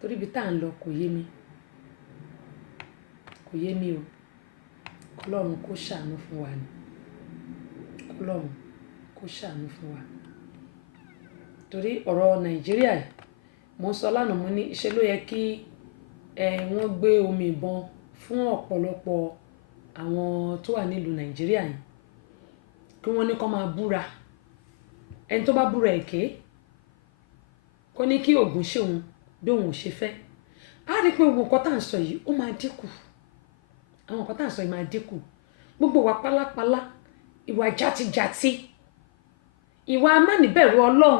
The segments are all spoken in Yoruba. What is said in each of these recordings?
torí ibi tá à ń lọ kò yé mi o Ọlọ́run kó ṣàánú fún wa ni Ọlọ́run kó ṣàánú fún wa torí ọ̀rọ̀ Nàìjíríà mo sọ lánàá mo ní ṣe ló yẹ kí wọ́n gbé omi ìbọn fún ọ̀pọ̀lọpọ̀ àwọn tó wà nílùú Nàìjíríà yìí kí wọ́n ní kó máa búra ẹni tó bá búra èké kó ní kí Ògún ṣe òun bí òun ò ṣe fẹ́ á rí pé gbogbo nǹkan tá à ń sọ yìí ó máa dínkù àwọn nǹkan tá à ń sọ yìí máa dínkù gbogbo wa pálapàla ìwà játijàti ìwà amánìbẹ̀rù Ọlọ́run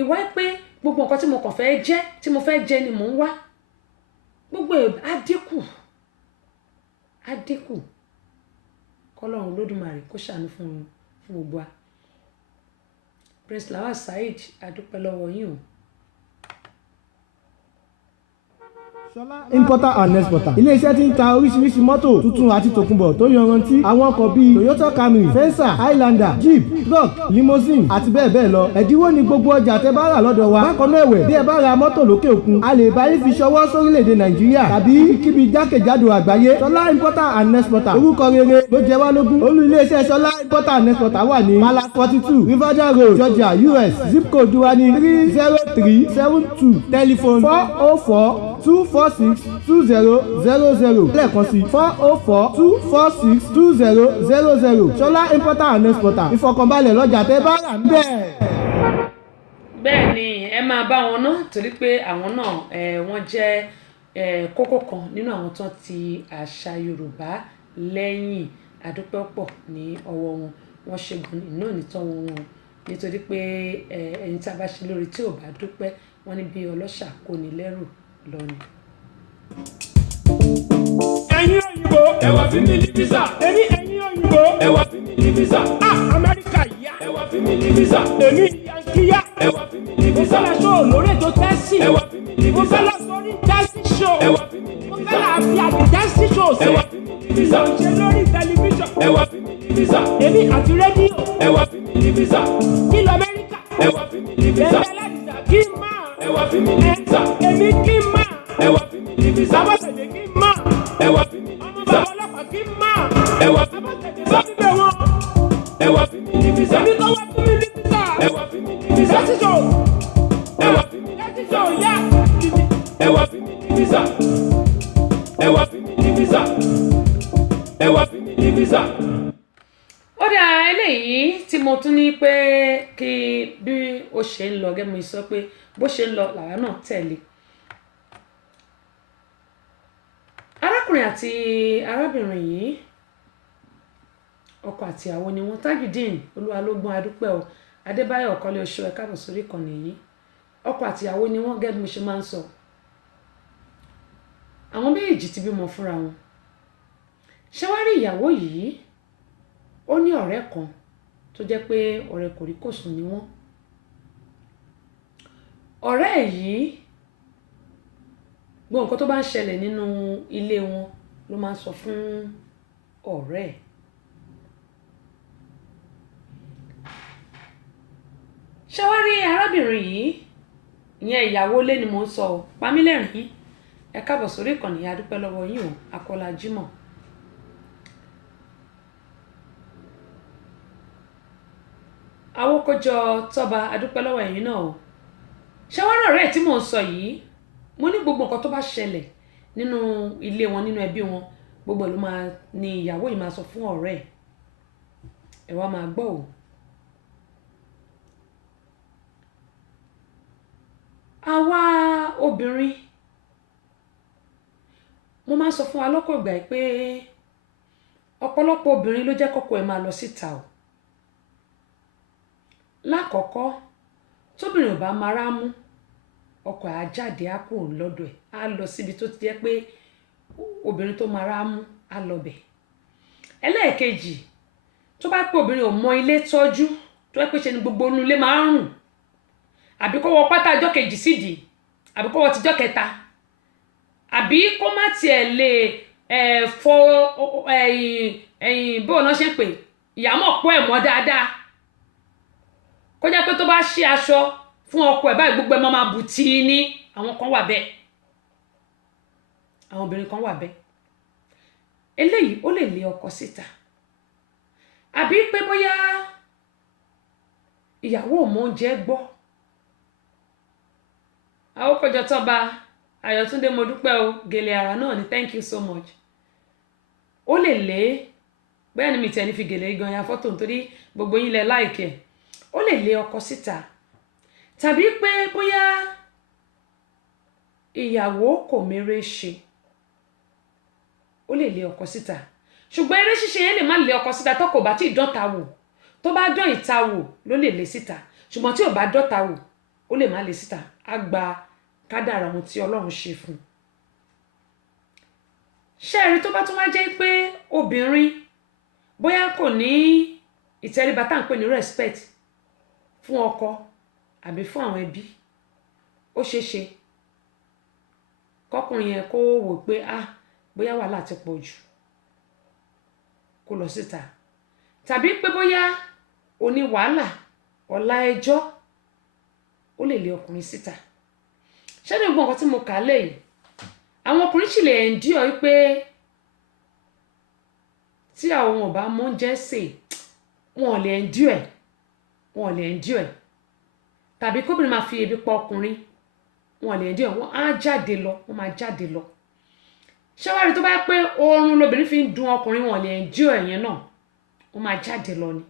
ìwà pé gbogbo nǹkan tí mo kàn fẹ́ jẹ́ tí mo fẹ́ jẹ ni mò ń wá gbogbo á dínkù kọ́lọ́run Olódùmarè kó ṣàánú fún gbogbo wa Prince Lawal Saheed adúpẹ́ lọ́wọ́ yín o. Importer and exporter. Ilé-iṣẹ́ tí ń ta oríṣiríṣi mọ́tò tuntun àti tòkunbọ̀ tó yanrantí. Àwọn ọkọ̀ bíi Toyota Camry, Venza, Highlander, Jeep, truck, limousine àti bẹ́ẹ̀ bẹ́ẹ̀ lọ. Ẹ̀dínwó ni gbogbo ọjà tẹ́ bá rà lọ́dọ̀ wa. Bákan náà ẹ̀wẹ̀ bí ẹ bá ra mọ́tò lókè òkun, a lè bá yín fi ṣọwọ́ sórílẹ̀-èdè Nàìjíríà tàbí kíbi jákèjádò àgbáyé. Ṣọlá Importer and exporter. Orúkọ rere ló jẹ wá lógún. Olú ilé-iṣẹ́ Ṣọlá Importer and exporter wà ní Mala 42, Riverdale Road, Georgia, US. Zip code wa ní 30372. Telephone 404-246-2000 lẹ́ẹ̀kan sí 404-246-2000. Ṣọlá Importer and exporter. Ìfọ̀kànbalẹ̀ lọ́jà tẹ́ bá rà ń bẹ̀. Bẹ́ẹ̀ ni ẹ máa bá wọn ná torí pé àwọn náà wọ́n jẹ́ kókó kan nínú àwọn tó ti àṣà Yorùbá lẹ́yìn àdúpẹ́ pọ̀ ní ọwọ́ wọn wọ́n ṣe gan iná nítọ́wọ́ wọn nítorí pé ẹni tí a bá ṣe lórí tí ò bá dúpẹ́ wọ́n ní bí ọlọ́ṣà kò ní lẹ́rù lọ ni. Ẹ̀yin òyìnbó ẹ wá fi mí ní visa. Èmi ẹ̀yin òyìnbó ẹ wá fi mí ní visa. Amẹ́ríkà yá ẹ wá fi mí ní visa. Èmi yankíyá ẹ wá fi mí ní visa. Mo fẹ́ lọ sọ olórí ètò tẹ́sí. Ẹ wá fi mí ní visa. Mo fẹ́ lọ sórí tẹ́sí show. Ẹ wá fi mí ní visa. Mo fẹ́ lọ àfi àti tẹ́sí show sí. Ẹ wá fi mí ní visa. Mo ṣe lórí tẹlifíṣàn. Ẹ wá fi mí ní visa. Èmi àti rédíò. Ẹ wá fi mí ní visa. Nílò Amẹ́ríkà. Ẹ wá fi mí ní visa. Bẹ́ẹ̀ lẹ́dìdà kí n máa. Ẹ wá fi mí ní visa. Èmi kí n máa. Ẹ wá fi mí ní visa. Abọ́sẹ̀dé kí n máa. Ẹ wá fi mí ní visa. Ọmọ bàbá ọlọ́pàá kí n máa. Ẹ wá fi mí ní visa. Abọ́sẹ̀dé bá bíbẹ̀ wọn. Ẹ wá fi mí ní visa. Èmi tó wá fi mí ní visa. Ẹ wá fi mí ní visa. Lẹ́sìsọ. Ẹ wá fi mí ní visa. Yá. Ẹ wá fi mí ní visa. Ẹ wá fi mí ní visa. Ẹ wá fi mí ní visa. Ó dá eléyìí tí mo tún ní pé kí bí ó ṣe ń lọ gẹ́gẹ́ mo sọ pé bó ṣe ń lọ làwa náà tẹ̀lé. Arákùnrin àti arábìnrin yìí ọkọ àti ìyàwó ni wọ́n. Tajudeen Olúwalógbọ́n adúpẹ́ o Adébáyọ̀ Ọ̀kọ́lé oṣù ẹ káàbọ̀ sórí ìkànnì yìí. Ọkọ àti ìyàwó ni wọ́n gẹ́gẹ́ bí mo ṣe máa ń sọ. Àwọn méjèèjì ti bímọ fúnra wọn. Ṣé wá rí ìyàwó yìí ó ní ọ̀rẹ́ kan tó jẹ́ pé ọ̀rẹ́ kòríkòsùn ni wọ́n. Ọ̀rẹ́ yìí gbogbo nǹkan tó bá ń ṣẹlẹ̀ nínú ilé wọn ló máa ń sọ fún ọ̀rẹ́ ẹ̀. Ṣé wá rí arábìnrin yìí ìyẹn ìyàwó ilé ni mò ń sọ ọ́ Pamílẹ́rìn ẹ káàbọ̀ sórí ìkànnì adúpẹ́ lọ́wọ́ yín o Akọ́lá Jímọ̀. Awókójọ Tọ́ba adúpẹ́ lọ́wọ́ ẹ̀yin náà o. Ṣé wá rí ọ̀rẹ́ tí mò ń sọ yìí mo ní gbogbo nǹkan tó bá ṣẹlẹ̀ nínú ilé wọn nínú ẹbí wọn gbogbo ló máa ní ìyàwó yìí máa sọ fún ọ̀rẹ́ ẹ̀ wá máa gbọ́ o. Àwa obìnrin mo máa sọ fún wa lọ́pọ̀ ìgbà pé ọ̀pọ̀lọpọ̀ obìnrin ló jẹ́ kọ́kọ́ ẹ̀ máa lọ síta o. Lákọ̀ọ́kọ́ tóbìnrin ò bá mara mú ọkọ á jáde á kúrò lọ́dọ̀ ẹ̀ á lọ síbi tó ti jẹ́ pé obìnrin tó mara mú á lọ bẹ̀. Ẹlẹ́ẹ̀kejì tó bá pé obìnrin ò mọ ilé tọ́jú tó yẹ pé ṣe ni gbogbo inú ilé máa ń rùn àbí kó wọ pátá ọjọ́ kejì sídìí àbí kó wọ tijọ́ kẹta àbí kó má tiẹ̀ lè fọ ẹ̀yìn bó náà ṣe ń pè ìyàmọ̀ pọ̀ ẹ̀ mọ́ dáadáa kó jẹ́ pé tó bá ṣí aṣọ fún ọkọ ẹ̀ báyìí gbogbo ẹ̀ máa bù tí ní àwọn kan wà bẹ́ẹ̀, àwọn obìnrin kan wà bẹ́ẹ̀. Eléyìí ó lè lé ọkọ síta, àbí pé bóyá ìyàwó ò mọ oúnjẹ gbọ́. Àwòkọ́jọ tọ́ba Ayọ̀túndé mo dúpẹ́ o, gèlè àrà náà ni, thank you so much. Ó lè lé, bẹ́ẹ̀ ni mi tẹ̀ ní fi gèlè gan ya fọ́tò nítorí gbogbo yín lẹ láìkẹ́. Ó lè lé ọkọ síta, tàbí pé bóyá ìyàwó kò méré ṣe, ó lè lé ọkọ síta. Ṣùgbọ́n eré ṣíṣe yẹn lè má lé ọkọ síta tó kò bá tí dán ta wò. Tó bá dán ìta wò ló lè lé síta, ṣùgbọ́n tí ò bá dán ta wò ó lè má lé síta. Á gba kádàrá ohun tí Ọlọ́run ṣe fún. Ṣé ẹ rí tó bá tún wá jẹ́ pé obìnrin bóyá kò ní ìtẹríba tá à ń pè ní respect fún ọkọ àbí fún àwọn ẹbí, ó ṣeé ṣe kọkùnrin yẹn kó wò pé bóyá wàhálà ti pọ̀ jù kó lọ síta, tàbí pé bóyá oní wàhálà ọ̀la ẹjọ́ ó lè lé ọkùnrin síta. Ṣé ní gbogbo nǹkan tí mo kà lẹ́yìn, àwọn ọkùnrin sì lè endure pé tí àwọn ò bá mọ oúnjẹ sè wọn ò lè endure, tàbí kóbìnrin máa fi ebi pa ọkùnrin wọn ò lè endure, wọn á jáde lọ, wọn máa jáde lọ. Ṣé wá rí tó bá yẹ pé oorun lobìnrin fi ń dun ọkùnrin wọn ò lè endure yẹn náà, wọn máa jáde lọ ni.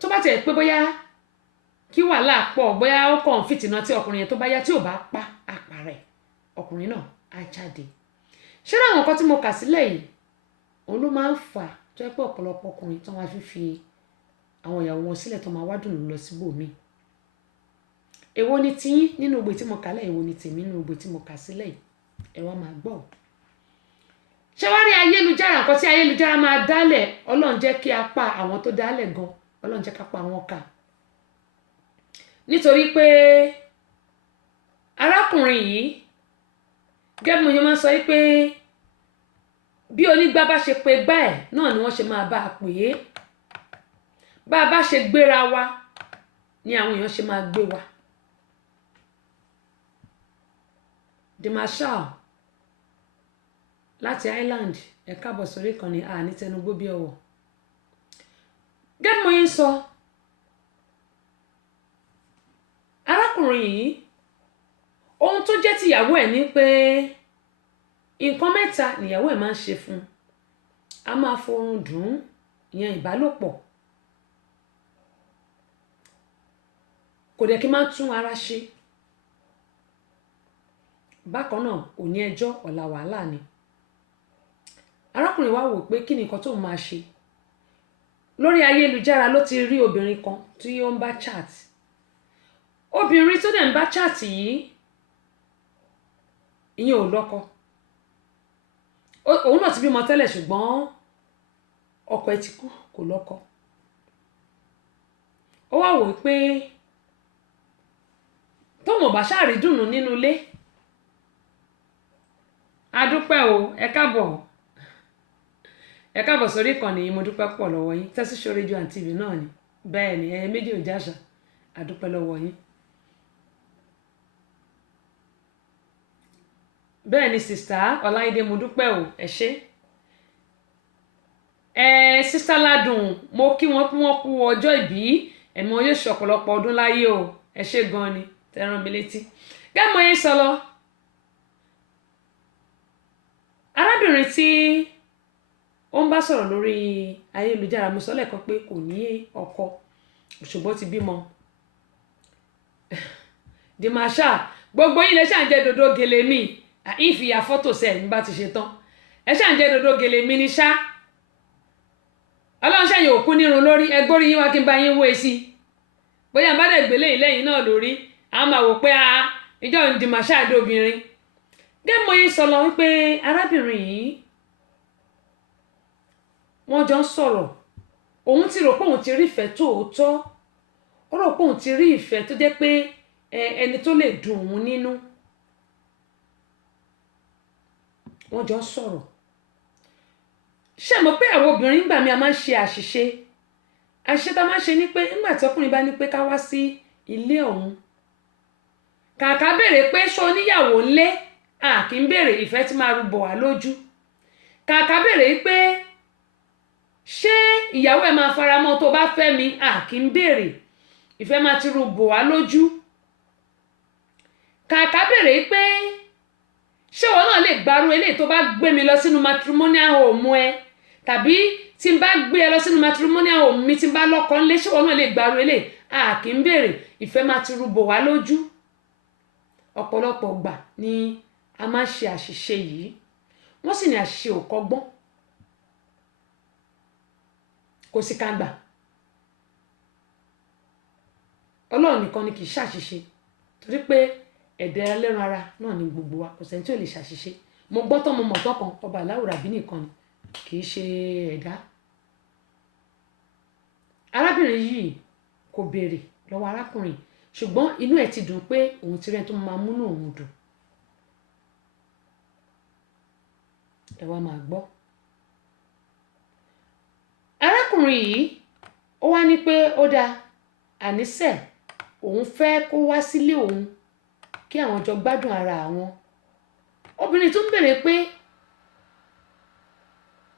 Tó bá tẹ̀ pé bóyá kí wàhálà pọ̀, bóyá ó kàn fìtínà tí ọkùnrin yẹn tó bá yá tí ò bá pa àpàrẹ̀ ọkùnrin náà á jáde. Ṣé láwọn nǹkan tí mo kà sílẹ̀ yìí òun ló máa ń fà tó yẹ pé ọ̀pọ̀lọpọ̀ ọkùnrin tó máa fi àwọn ìyàwó wọn sílẹ̀ tó máa wá dùn lọ síbòmíì. Èwo ni tiyín nínú ògbè tí mo kà lẹ̀, èwo ni tèmi nínú ògbè tí mo kà sílẹ̀ yìí, ẹ wá máa gbọ́. Ṣé wá rí ayélujára, nǹkan tí ayélujára máa dálẹ̀, Ọlọ́run jẹ́ kí apá àwọn tó dálẹ̀ gan, Ọlọ́run jẹ́ kápá wọn kà. Nítorí pé arákùnrin yìí gẹ́gẹ́ bí mo ṣe máa ń sọ pé bí onígbá bá ṣe pé gbá ẹ̀ náà ni wọ́n ṣe máa bá a pè é. Bá a bá ṣe gbéra wa ni àwọn èèyàn ṣe máa gbé wa. Dimarshal láti Ireland, ẹ káàbọ̀ sórí ìkànnì ní tẹnugbó bí ọwọ́. Gẹ́gẹ́ bí mo yín sọ, arákùnrin yìí ohun tó jẹ́ tìyàwó ẹ̀ ní pé nǹkan mẹ́ta nìyàwó ẹ̀ máa ń ṣe fún un. A máa forun dùn ún, ìyẹn ìbálòpọ̀. Kò dẹ̀ kí máa tún ara ṣe. Bákan náà òní ẹjọ́ ọ̀la wàhálà ni. Arákùnrin wa wò pé kí ni nǹkan tó máa ṣe. Lórí ayélujára ló ti rí obìnrin kan tí ó ń bá chat. Obìnrin tó dẹ̀ ń bá chat yìí ìyẹn ò lọ́kọ. Òun náà ti bímọ tẹ́lẹ̀ ṣùgbọ́n ọkọ ẹ̀ ti kú, kò lọ́kọ. Ó wá wò pé tóun ò bá ṣáàrí dùnnú nínú ilé. A dúpẹ́ o, ẹ káàbọ̀ sórí ìkànnì yìí, mo dúpẹ́ pọ̀ lọ́wọ́ yín. Tẹ́sí Show Radio and TV náà ni, bẹ́ẹ̀ ni ẹyẹ méjì ò jáṣà, a dúpẹ́ lọ́wọ́ yín. Bẹ́ẹ̀ ni sista Ọláìdé, mo dúpẹ́ o, ẹ ṣé. Sista Ládùn, mo kí wọn kú ọjọ́ ìbí, ẹ̀mí wọn yóò ṣe ọ̀pọ̀lọpọ̀ ọdún láyé o, ẹ ṣé gan ni, tẹ́ rán mi létí. Gẹ́gẹ́ mo yín sọ lọ, arábìnrin tí ó ń bá sọ̀rọ̀ lórí ayélujára, mo sọ lẹ́ẹ̀kan pé kò ní ọkọ ṣùgbọ́n ti bímọ. Dimarshal, gbogbo yín lè ṣàǹjẹ́ dodo gèlè mi, ìfìyà fọ́tò sẹ́ẹ̀ ní bá ti ṣe tán. Ẹ ṣàǹjẹ́ dodo gèlè mi ní ṣá. Ọlọ́run ṣẹ̀yìn òkú nírun lórí, ẹgbórí yín wá kí n bá yín wó esi. Bóyá bá dẹ̀ gbélé ìlẹ́yìn náà lórí, a máa wò pé ìjọ ń Dimarshal dóbìnrin. Gẹ́gẹ́ mo yín sọ lọ wípé arábìnrin yìí wọ́n jọ ń sọ̀rọ̀. Òun ti rò pé òun ti rí ìfẹ́ tòótọ́. Ó rò pé òun ti rí ìfẹ́ tó jẹ́ pé ẹni tó lè dùn òun nínú. Wọ́n jọ ń sọ̀rọ̀. Ṣé mọ̀ pé àwọn obìnrin gbà mí a máa ń ṣe àṣìṣe. Àṣìṣe tá a máa ń ṣe ni pé nígbà tí ọkùnrin bá ní pé ká wá sí ilé òun kàkà béèrè pé ṣó níyàwó ńlé kì í béèrè ìfẹ́ tí máa rúbọ wá lójú kàkà béèrè pé ṣé ìyàwó ẹ máa faramọ́ tó bá fẹ́ mi kì í béèrè ìfẹ́ máa ti rúbọ wá lójú kàkà béèrè pé ṣé wọn náà lè gbárù eléyìí tó bá gbé mi lọ sínú matrimonial home ẹ tàbí tí n bá gbé ẹ lọ sínú matrimonial home mi tí n bá lọ́kọ ńlé ṣé wọn náà lè gbárù eléyìí kì í béèrè ìfẹ́ máa ti rúbọ wá lójú ọ̀pọ̀lọpọ̀ gbà ni a máa ṣe àṣìṣe yìí wọ́n sì ní àṣìṣe ò kọ́gbọ́n kò sí ká gbà Ọlọ́run nìkan ni kì í ṣàṣìṣe torí pé ẹ̀dá ẹlẹ́ran ara náà ni gbogbo wa kò sẹ́ni tí ò lè ṣàṣìṣe mo gbọ́ tán mo mọ̀ tán kan ọba aláwòrán àbí nìkan ni kì í ṣe ẹ̀dá arábìnrin yìí kò béèrè lọ́wọ́ arákùnrin ṣùgbọ́n inú ẹ̀ ti dùn pé òun ti rẹ́ tó máa múnú òun dùn ẹ wá máa gbọ́ arákùnrin yìí ó wá ní pé ó dáa àníṣe òun fẹ́ kó wá sílé òun kí àwọn jọ gbádùn ara àwọn obìnrin tún béèrè pé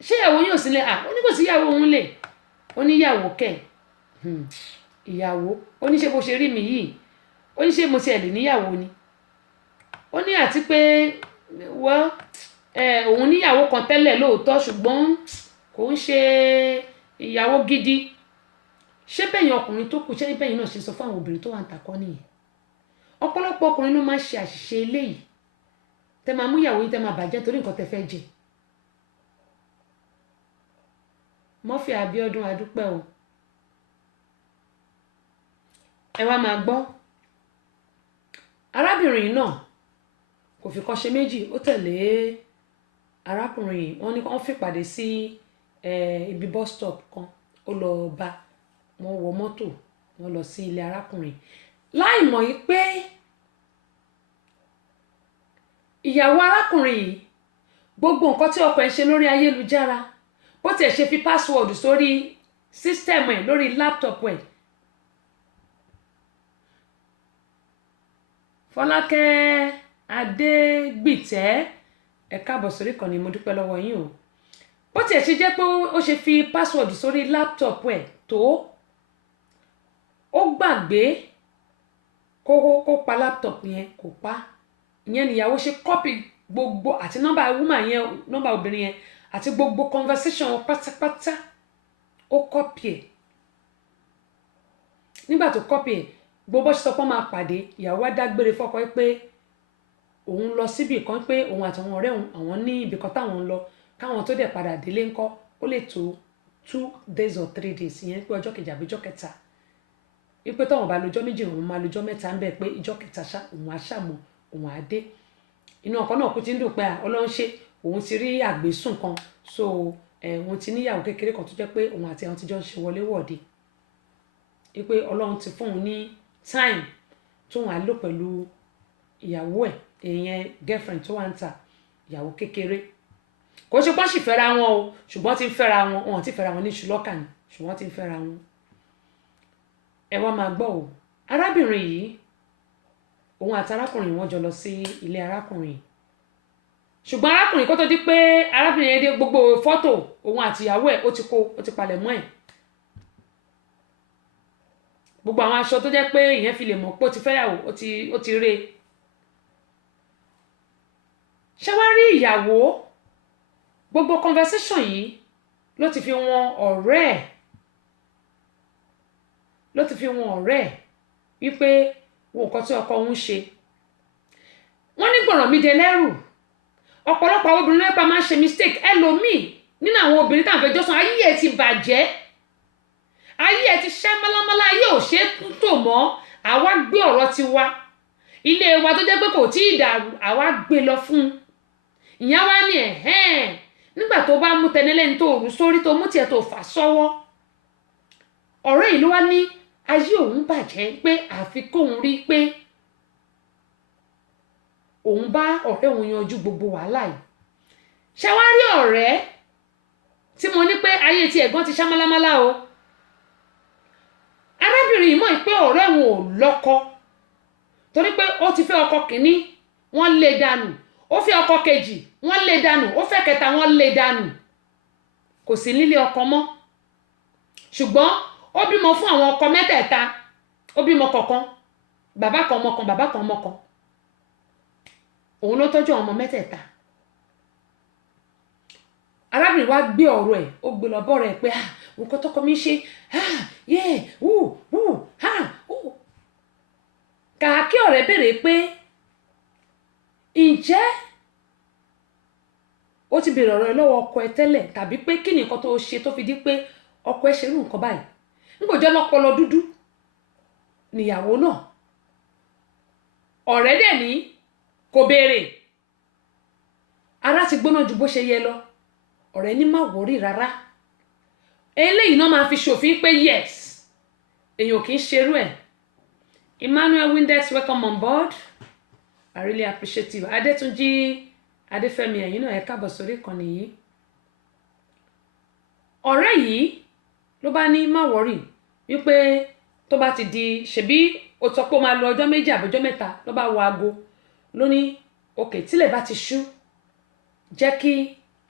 ṣé ìyàwó yóò sílẹ̀ ó ní kò sí ìyàwó òun lè ó ní ìyàwó kẹ̀ ìyàwó ó ní ṣe bó ṣe rí mi yìí ó ní ṣe mo ti ẹ̀ lè níyàwó ni ó ní àti pé òun níyàwó kan tẹ́lẹ̀ lóòótọ́ ṣùgbọ́n kò ń ṣe ìyàwó gidi ṣé bẹ́yìn ọkùnrin tó kù ṣé bẹ́yìn náà ṣe sọ fún àwọn obìnrin tó wà ń takọ́ nìyẹn ọ̀pọ̀lọpọ̀ ọkùnrin ló máa ń ṣe àṣìṣe eléyìí tẹ máa mú ìyàwó yín tẹ máa bàjẹ́ torí nǹkan tẹ fẹ́ jẹ Murphy Abíọ́dún adúpẹ́ o ẹ wá máa gbọ́ arábìnrin náà kò fi kan ṣe méjì ó tẹ̀lé arákùnrin yìí wọ́n fìpàdé sí ibi bus stop kan ó lọ bá wọn wọ mọ́tò wọn lọ sí ilé arákùnrin láì mọ̀ yìí pé ìyàwó arákùnrin yìí gbogbo nǹkan tí ọkọ ẹ̀ ṣe lórí ayélujára bó tiẹ̀ ṣe fi password sórí system ẹ̀ lórí laptop ẹ̀ Fọlákẹ́ Adégbìtẹ́ ẹ káàbọ̀ sórí kan ni mo dúpẹ́ lọ́wọ́ yín o bó tiẹ̀ ṣe jẹ́ pé ó ṣe fi password sórí laptop ẹ̀ tó ó gbàgbé kó pa laptop yẹn kò pa ìyẹn nìyàwó ṣe copy gbogbo àti nọ́mbà woman yẹn nọ́mbà obìnrin yẹn àti gbogbo conversation pátápátá ó copy ẹ̀ nígbà tó copy ẹ̀ gbogbo ṣe sọ pé máa pàdé ìyàwó á dágbére fọ́kọ pé òun lọ síbì kan pé òun àtàwọn ọ̀rẹ́ òun àwọn ní ibì kan táwọn ń lọ káwọn tó dẹ̀ padà délé ńkọ́ ó lè tó 2 days or 3 days ìyẹn pé ọjọ́ kejì àbí ọjọ́ kẹta wípé táwọn bá lọ́jọ́ méjì òun máa lọ́jọ́ mẹ́ta ń bẹ̀ pé ìjọ́ kẹta òun á ṣàmù òun á dé inú ọkọ náà kú ti ń dùn pé Ọlọ́run ṣe òun ti rí àgbésùn kan so òun ti níyàwó kékeré kan tó jẹ́ pé òun àti àwọn tíjọ́ ń ṣe wọléwọ̀de wípé Ọlọ́run ti fún òun ní time tóun á lò pẹ̀lú ìyàwó ẹ̀ èèyàn girlfriend tó wà ń ta ìyàwó kékeré kò ṣe pọ́n sì fẹ́ra wọn o ṣùgbọ́n ti ń fẹ́ra wọn wọn ti fẹ́ra wọn ní ṣùlọ́kà ni ṣùgbọ́n ti ń fẹ́ra wọn ẹ wá máa gbọ́ o arábìnrin yìí òun àti arákùnrin wọn jọ lọ sí ilé arákùnrin ṣùgbọ́n arákùnrin kó tó di pé arábìnrin yẹn dé gbogbo fọ́tò òun àti ìyàwó ẹ̀ ó ti palẹ̀ mọ́ ẹ̀ gbogbo àwọn aṣọ tó jẹ́ pé ìyẹn fi lè mọ̀ pé ó ti fẹ́yàwó ó ti ré ṣé wá rí ìyàwó gbogbo conversation yìí ló ti fi wọn ọ̀rẹ́ ẹ̀ wípé wo nǹkan tí ọkọ òun ṣe wọ́n ní gbọ̀ràn mi dé lẹ́rù ọ̀pọ̀lọpọ̀ àwọn obìnrin lẹ́pàá máa ń ṣe mistake ẹlòmíì nínú àwọn obìnrin táwọn fẹjọ́ sùn ayé ẹ̀ ti bàjẹ́ ayé ẹ̀ ti ṣẹ́ málámálá ayé ò ṣe é tò mọ́ àwa gbé ọ̀rọ̀ ti wa ilé wa tó jẹ́ pé kò tí ì dàrú àwa gbé lọ fún un ìyẹn wá ní nígbà tó bá mú tẹnilẹ́ni tó rú sórí tó mú tiẹ̀ tó fà sọ́wọ́ ọ̀rẹ́ yìí ló wá ní ayé òun bàjẹ́ pé àfi kóun rí pé òun bá ọ̀rẹ́ òun yanjú gbogbo wàhálà yìí ṣé wá rí ọ̀rẹ́ tí mo ní pé ayé ti ẹ̀gbọ́n ti ṣá málámálá o arábìnrin yìí mọ̀ pé ọ̀rẹ́ òun ò lọ́kọ torí pé ó ti fẹ́ ọkọ kìíní wọ́n lé dànù, ó fẹ́ ọkọ kejì wọ́n lé dànù, ó fẹ́ kẹta wọ́n lé dànù, kò sí nílé ọkọ mọ́. Ṣùgbọ́n ó bímọ fún àwọn ọkọ mẹ́tẹ̀ẹ̀ta, ó bímọ kọ̀ọ̀kan, bàbá kan ọmọ kan, bàbá kan ọmọ kan, òun ló tọ́jú àwọn ọmọ mẹ́tẹ̀ẹ̀ta. Arábìnrin wa gbé ọ̀rọ̀ ẹ̀, ó gbé lọ bọ́ọ̀rọ̀ ẹ̀ pé nǹkan tọ́kọ mi ṣe kàá kí ọ̀rẹ́ béèrè pé ǹjẹ́ ó ti béèrè ọ̀rọ̀ ẹ lọ́wọ́ ọkọ ẹ tẹ́lẹ̀, tàbí pé kí ni nǹkan tó ṣe tó fi di pé ọkọ ẹ ṣerú nǹkan báyìí. nígbò jẹ́ lọ́pọlọ dúdú níyàwó náà, ọ̀rẹ́ dẹ̀ ní kò béèrè, ara ti gbóná ju bó ṣe yẹ lọ, ọ̀rẹ́ ní má wọrí rárá. Eléyìí náà máa fi ṣòfin pé yes èèyàn kì í ṣerú ẹ̀. Emmanuel Windex, welcome on board. I really appreciate you. Adétúnjí Adéfẹ́mi, ẹ̀yin náà ẹ káàbọ̀ sórí ìkànnì yìí. Ọ̀rẹ́ yìí ló bá ní má wọrí wípé tó bá ti di ṣebí ó sọ pé ó máa lo ọjọ́ méjì àbọ̀jọ́ mẹ́ta, ló bá wo aago ló ní òkè tílẹ̀ bá ti ṣú jẹ́ kí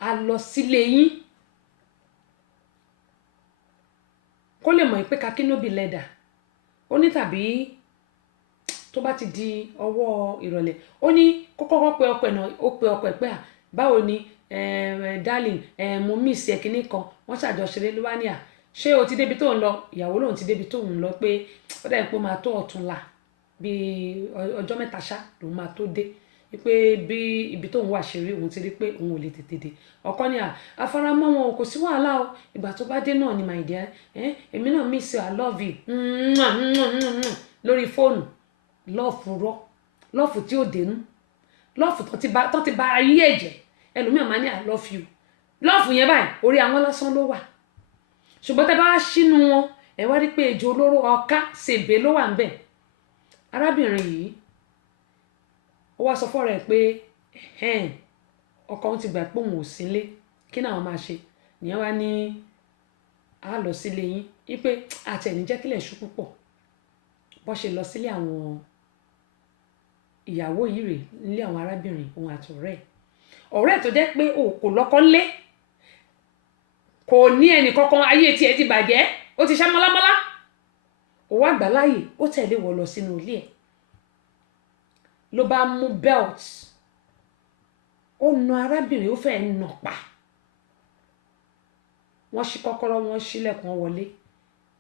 a lọ sílé yín kó lè mọ̀ pé kakínóbì lẹ́dà. Ó ní tàbí tó bá ti di ọwọ́ ìrọ̀lẹ́, ó ní kọ́kọ́ pé ọkọ ẹ̀ náà, ó pe ọkọ ẹ̀ pé báwo ni darling mo miss ẹ kinní kan, wọ́n ṣàjọṣeré ló wá ní ṣé o ti débi tó ń lọ. Ìyàwó lòun ti débi tó ń lọ pé ó dẹ̀ pé máa tó ọ̀túnla bí ọjọ́ mẹ́ta ṣá lòun máa tó dé, wípé bí ibi tó ń wà ṣe rí òun ti rí pé òun ò lè tètè dé. Ọkọ ní àfaramọ́ wọn kò sí wàhálà o, ìgbà tó bá dé náà ni my dear, èmi náà miss you, I love you lórí fóònù. Lọ́ọ̀fù tí ó dénú, lọ́ọ̀fù tó ti ba ayé ẹ̀jẹ̀. Ẹlòmíràn máa ní I love you, lọ́ọ̀fù yẹn báyìí orí àwọn lásán ló wà. Ṣùgbọ́n tẹ́ bá ṣínú wọn ẹ wá rí pé ejò olóró ọ̀ká ṣèbé ló wà ń bẹ̀. Arábìnrin yìí ó wá sọ fọ́rọ̀ ẹ̀ pé ọkọ òun ti gbà pé òun ò sílé, kí náà máa ṣe. Nìyẹn wá ní a lọ sílé yín wípé àtẹ̀ní jẹ́ kílẹ̀ ṣú púpọ̀. Bọ́ ṣe lọ sílé àwọn ìyàwó yìí rè nílé àwọn arábìnrin òun àtọ̀rẹ́ ẹ̀. Ọ̀rẹ́ ẹ̀ tó jẹ́ pé kò lọ́kọ ńlé, kò ní ẹnì kankan, ayé tiẹ̀ ti bàjẹ́, ó ti ṣá mọ́lámọ́lá. Ó wá gbà láàyè, ó tẹ̀lé wọ lọ sínú ilé ẹ̀, ló bá mú belt, ó na arábìnrin, ó fẹ́ nà pa. Wọ́n ṣí kọ́kọ́rọ́, wọ́n ṣílẹ̀kùn wọlé.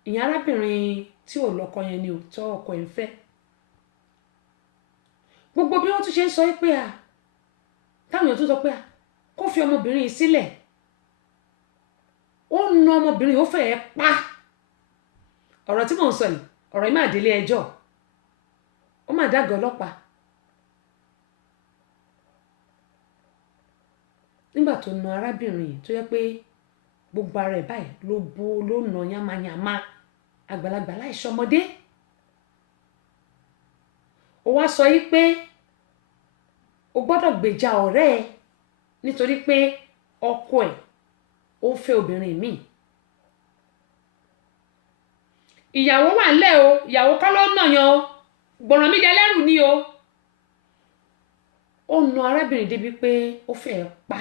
Ìyẹn arábìnrin tí ò lọ́kọ yẹn ni ò tọ́ ọkọ ẹ̀ ń fẹ́. Gbogbo bí wọ́n tún ṣe ń sọ pé táwọn èèyàn tún sọ pé kó fi ọmọbìnrin yìí sílẹ̀, ó na ọmọbìnrin yìí, ó fẹ́ pa. Ọ̀rọ̀ tí mò ń sọ yìí, ọ̀rọ̀ yìí máa délé ẹjọ́, ó máa dàgọ́ ọlọ́pàá. Nígbà tó na arábìnrin yìí tó yẹ pé gbogbo ara ẹ̀ báyìí ló nà yamayama, àgbàlagbà láìsọmọdé. Ó wá sọ yìí pé o gbọ́dọ̀ gbèjà ọ̀rẹ́ ẹ nítorí pé ọkọ ẹ̀ ó fẹ́ obìnrin míì. Ìyàwó wà ńlẹ̀ o, ìyàwó kọ́ ló nà yan o, gbọ̀ràn mi jẹ lẹ́rù ni o. Ó na arábìnrin débi pé ó fẹ́ pa.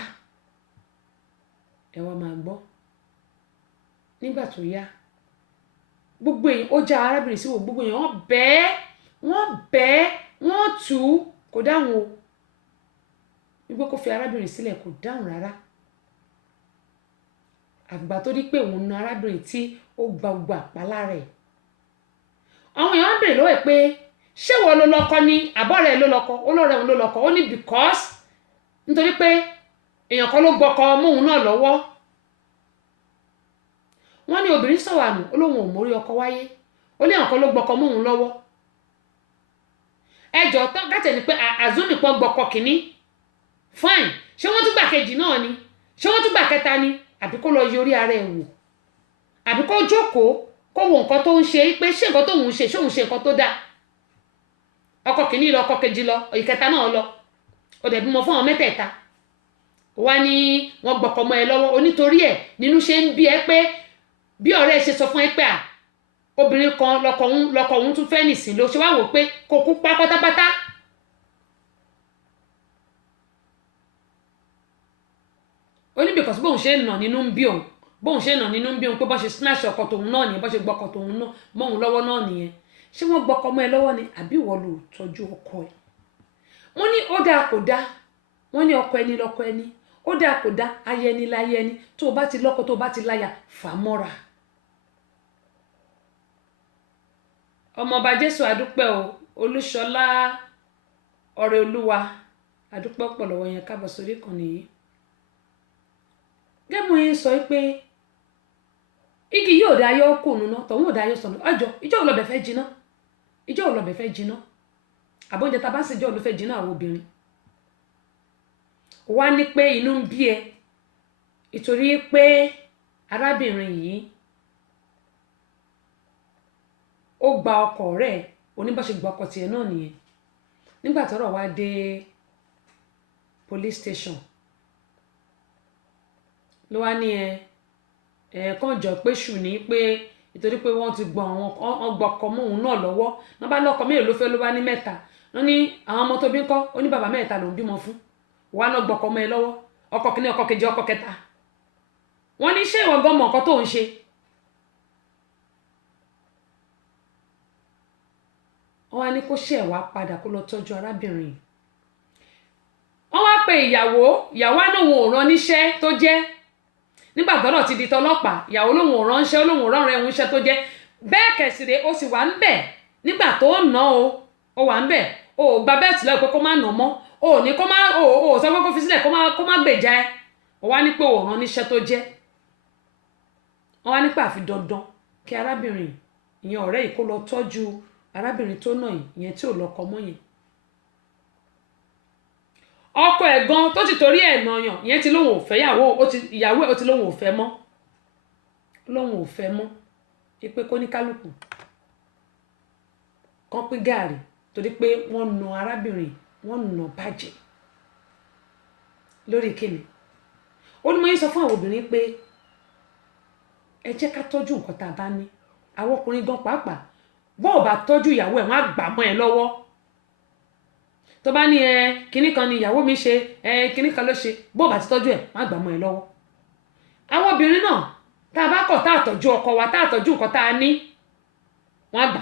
Ẹ wá máa gbọ́. Nígbà tó yá, gbogbo èèyàn ó já arábìnrin sí wo, gbogbo èèyàn wọ́n bẹ́ẹ̀ wọ́n tù ú, kò dáhùn o. Wípé kó fi arábìnrin sílẹ̀, kò dáhùn rárá. Àgbà tó rí pé òun na arábìnrin tí ó gba gbogbo àpálá rẹ̀. Àwọn èèyàn ń bèrè lọ́wọ́ ẹ̀ pé ṣé wọ́n ló lọ́kọ ni àbọ̀rẹ́ ló lọ́kọ, olóòrẹ́ òun ló lọ́kọ. Ó ní because nítorí pé èèyàn kan ló gbọ́kọ móhun náà lọ́wọ́. Wọ́n ní obìnrin sọ̀rọ̀ àmù, ó lóun ò mórí ọkọ wáyé, ó ní èèyàn kan ló gbọ́kọ móhun lọ́wọ́. Ẹjọ́ tán gàtẹ̀ ni pé àzúmì pọ̀ gbọ́kọ kìíní fine, ṣé wọ́n tún gbà kejì náà ni, ṣé wọ́n tún gbà kẹta ni, àbí kó lọ yorí ara ẹ̀ wò, àbí kó jókòó kó wo nǹkan tó ń ṣe pé ṣé nǹkan tó ń ṣe ṣé òun ṣe nǹkan tó dáa. Ọkọ kìíní lọ, ọkọ kejì lọ, ìkẹta náà lọ, ó dẹ̀ bímọ fún àwọn mẹ́tẹ̀ẹ̀ta. Wá ní wọ́n gbọ́kọ mọ́ ẹ lọ́wọ́, onítorí ẹ̀ nínú ṣe ń bí ẹ pé bí ọ̀rẹ́ ẹ ṣe sọ fún ẹ pé obìnrin kan lọkọ òun tún fẹ́ nìsín ló ṣe wá wò pé kò kú pa pátápátá. ó ní because bóun ṣe ń nà nínú ń bí òun pé bọ́n ṣe snatch ọkọ tòun náà nìyẹn bọ́n ṣe gbọ́kọ tòun náà mọ́ òun lọ́wọ́ náà nìyẹn ṣé wọ́n gbọ́kọ mọ́ ẹ lọ́wọ́ ni àbí ìwọ ló tọ́jú ọkọ ẹ. wọ́n ní ó dáa kò dáa wọ́n ní ọkọ ẹni lọ́kọ ẹni ó dáa kò dáa ayé ẹni láyé ẹni tó o bá ti lọ́kọ tó o bá ti láya fà mọ́ra. ọmọọba Jésù àdúpẹ́ o Olúṣọlá ọ̀rẹ́ Olúwa àdúpẹ́ pọ̀ lọ́wọ́ yẹn káàbọ̀ sórí ìkànnì yìí. gẹ́mú yín sọ pé igi yóò dá ayọ́ kù nù náà tọ̀hún ò dá ayọ́ sọ̀nù ọjọ́ ìjọ òlọ́bẹ̀ fẹ́ jiná àbóúnjẹ tá a bá sì jọ òlú fẹ́ jiná àwọn obìnrin. wá ní pé inú ń bí ẹ ìtorí pé arábìnrin yìí ó gba ọkọ rẹ̀ oníbọ̀ṣe gba ọkọ tiẹ̀ náà nìyẹn nígbà tọ́rọ̀ wá dé police station ló wá ní kàn jọ pé ṣù ní pé nítorí pé wọ́n ti gbọ́ àwọn gbọ́kọ mọ́ òun náà lọ́wọ́ náà bá lọ́kọ mélòó ló fẹ́ ló bá ní mẹ́ta wọ́n ní àwọn ọmọ tó bí ń kọ́ ó ní bàbá mẹ́ta ló ń bímọ fún wà á lọ gbọ́kọ mọ́ ẹ lọ́wọ́ ọkọ kìíní ọkọ kejì ọkọ kẹta wọ́n ní ṣé ìwọ gan mọ̀ nǹkan tó ń ṣe. wọ́n wá ní kó ṣe ẹ̀wà padà kó lọ tọ́jú arábìnrin wọ́n wá pe ìyàwó àná òun ò rán níṣẹ́ tó jẹ́ nígbà tọ́rọ̀ ti di tọlọ́pàá ìyàwó lòun ò ránṣẹ́ lòun ò rán rẹ̀ ń iṣẹ́ tó jẹ́ bẹ́ẹ̀ kẹ̀sìrè ó sì wà ń bẹ̀ nígbà tó ń ná o wà ń bẹ̀ o ò gba bẹ́ẹ̀ tìlẹ̀ pé kó má nà mọ́ o ò ní kó má o sọ pé kó fi sílẹ̀ kó má gbèjà ẹ o wá ní pé o rán níṣẹ́ tó jẹ́ wọ́n wá ní pé àfi dandan kí arábìnrin ìyẹn ọ̀rẹ́ yìí kó lọ tọ́jú arábìnrin tó nà ìyẹn tí ò lọ́kọ mọ́ yẹn ọkọ ẹ̀ gan tó ti torí ẹ̀ nàyàn ìyẹn ti lóun ò fẹ́ ìyàwó ẹ̀ ó ti lóun ò fẹ́ mọ́ pé kó ní kálukú kan pín gààrí torí pé wọ́n na arábìnrin wọ́n nà bàjẹ́ lórí kíni ó ní mo yín sọ fún àwọn obìnrin pé ẹ jẹ́ ká tọ́jú nǹkan tá a bá ní àwọn ọkùnrin gan pàápàá bó o bá tọ́jú ìyàwó ẹ̀ wọ́n á gbà mọ́ ẹ lọ́wọ́ tó bá ní kinní kan ni ìyàwó mi ṣe kinní kan ló ṣe bó o bá ti tọ́jú ẹ̀ wọ́n á gbà mọ́ ẹ lọ́wọ́ àwọn obìnrin náà tá a bá kọ̀ tá a tọ́jú ọkọ wa tá a tọ́jú nǹkan tá a ní wọ́n á gbà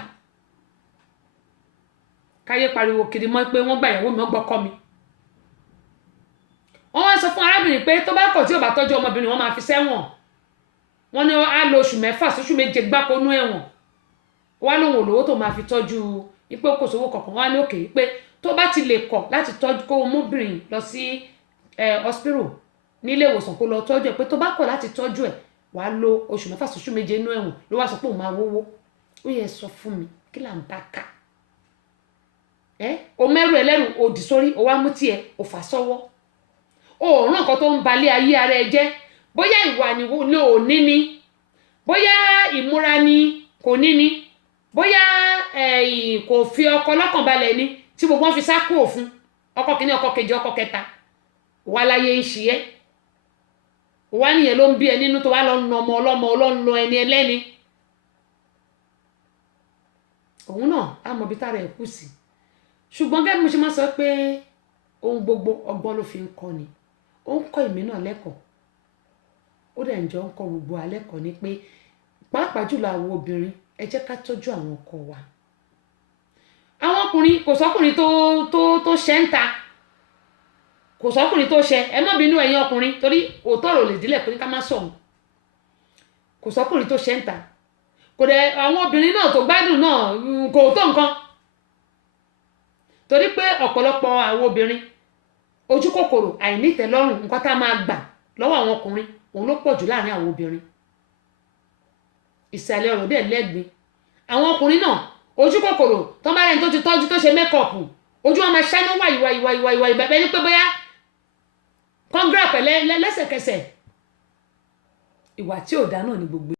káyé pariwo kiri mọ́ pé wọ́n gba ìyàwó mi wọ́n gbọ́kọ́ mi wọ́n wá sọ fún arábìnrin pé tó bá kọ̀ tí ò bá tọ́jú ọmọbìnrin wọn máa fi sẹ́wọ̀n wọ́n ní á lo oṣù 6 sóṣù 7 gbáko nú ẹ̀wọ̀n wá lóhun olówó tó máa fi tọ́jú ipò kò sówó kọ̀ọ̀kan wá ní òkè pé tó bá ti lè kọ̀ láti tọ́jú kó mọ́bìnrin lọ sí hospital nílé ìwòsàn kó lọ tọ́jú ẹ̀ pé tó bá kọ̀ láti tọ́jú ẹ̀ wá lo oṣù 6 sóṣù 7 nú ẹ̀wọ̀n ló wá sọ pé òun máa wówó ó yẹ sọ fún mi kí là ń bá ká o mẹ́rù ẹlẹ́rù òdì sórí o wá mú tiẹ̀ o fà sọ́wọ́ o ràn nǹkan tó ń balẹ̀ ayé ara ẹ jẹ́ bóyá ìwà ni ò ní ni bóyá ìmúra ni kò ní ni bóyá kò fi ọkọ lọ́kàn balẹ̀ ni tí gbogbo wọn fi sá kú òfun ọkọ kìíní ọkọ kejì ọkọ kẹta wà láyé ń ṣiyẹ wà nìyẹn ló ń bí ẹ nínú tó wà lọ nà ọmọ ọlọ́mọ ọlọ́nà ẹni ẹlẹ́ni òun náà á mọ ibi tára ẹ̀ kù sí ṣùgbọ́n gẹ́gẹ́ bí mo ṣe máa sọ pé ohun gbogbo ọgbọ́n ló fi ń kọ́ ni ó ń kọ́ èmi náà lẹ́kọ̀ọ́ ó dẹ̀ ń jọ ń kọ́ gbogbo alẹ́kọ̀ọ́ ni pé pàápàá jùlọ àwọn obìnrin ẹ jẹ́ ká tọ́jú àwọn ọkọ wa àwọn ọkùnrin kò sọ́kùnrin tó ṣẹ́ ń ta kò sọ́kùnrin tó ṣẹ́ ẹ má bínú ẹ̀yin ọkùnrin torí òótọ́ rò lè dílẹ̀ pé ká má sọ̀hún kò sọ́kùnrin tó ṣẹ́ ń ta kò dẹ̀ àwọn obìnrin náà tó gbádùn náà kò tó nǹkan torí pé ọ̀pọ̀lọpọ̀ àwọn obìnrin ojú kòkòrò àìnítẹ̀lọ́rùn nǹkan tá a máa gbà lọ́wọ́ àwọn ọkùnrin òun ló pọ̀ jù láàrin àwọn obìnrin ìsàlẹ̀ ọ̀rọ̀ dẹ̀ lẹ́gbin àwọn ọkùnrin náà ojú kòkòrò tó bá rẹni tó ti tọ́jú tó ṣe mẹ́kọ̀ọ̀pù ojú wọn máa ṣáná wàyíwàyíwàyíwà ìbẹ̀bẹ̀ ní pé bóyá kọ́ńgírà pẹ̀lẹ́ lẹ́sẹ̀kẹsẹ̀ ìwà tí ò dá náà ni gbogbo